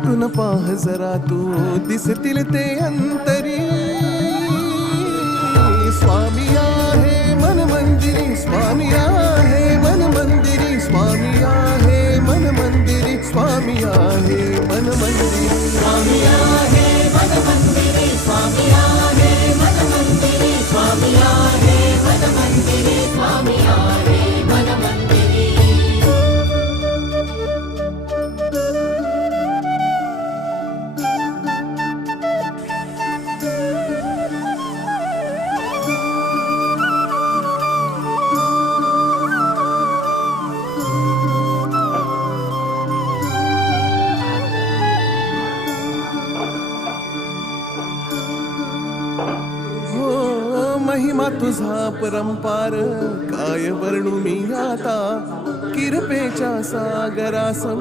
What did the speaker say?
पेटून पाह जरा तू दिसतील ते अंतरी। स्वामी आहे मन मंदिरी स्वामी आहे मन मंदिरी स्वामी आहे मन मंदिरी स्वामी आहे मन मंदिरी। हो महिमा तुझा परंपार काय वर्णू मी आता? किरपेच्या सागरासम